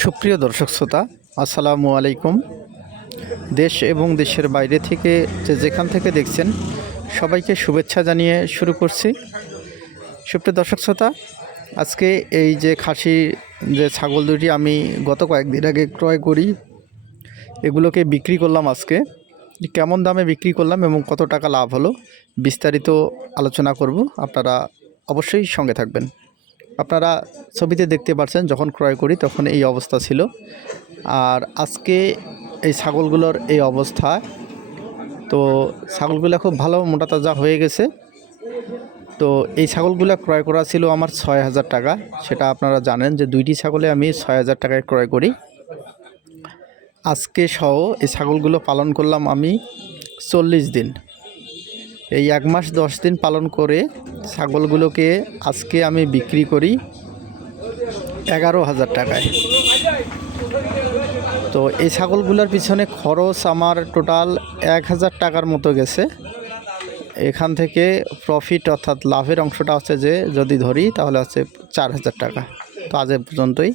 সুপ্রিয় দর্শক শ্রোতা, আসসালামু আলাইকুম। দেশ এবং দেশের বাইরে থেকে যেখান থেকে দেখছেন সবাইকে শুভেচ্ছা জানিয়ে শুরু করছি। সুপ্রিয় দর্শক শ্রোতা, আজকে এই যে খাসি যে ছাগল দুটি আমি গত কয়েকদিন আগে ক্রয় করি, এগুলোকে বিক্রি করলাম। আজকে কেমন দামে বিক্রি করলাম এবং কত টাকা লাভ হলো বিস্তারিত আলোচনা করব। আপনারা অবশ্যই সঙ্গে থাকবেন। আপনারা ছবিতে দেখতে পাচ্ছেন যখন ক্রয় করি তখন এই অবস্থা ছিল, আর আজকে এই ছাগলগুলোর এই অবস্থা। তো ছাগলগুলো খুব ভালো মোটা তাজা হয়ে গেছে। তো এই ছাগলগুলো ক্রয় করা ছিল আমার ৬,০০০ টাকা। সেটা আপনারা জানেন যে দুইটি ছাগলে আমি ৬,০০০ টাকায় ক্রয় করি। আজকে সহ এই ছাগলগুলো পালন করলাম আমি ৪০ দিন। এই ১ মাস ১০ দিন পালন করে ছাগলগুলোকে আজকে আমি বিক্রি করি ১১,০০০ টাকায়। তো এই ছাগলগুলোর পিছনে খরচ আমার টোটাল ১,০০০ টাকার মতো গেছে। এখান থেকে প্রফিট অর্থাৎ লাভের অংশটা হচ্ছে যে যদি ধরি তাহলে হচ্ছে ৪,০০০ টাকা। তো আজ এ পর্যন্তই।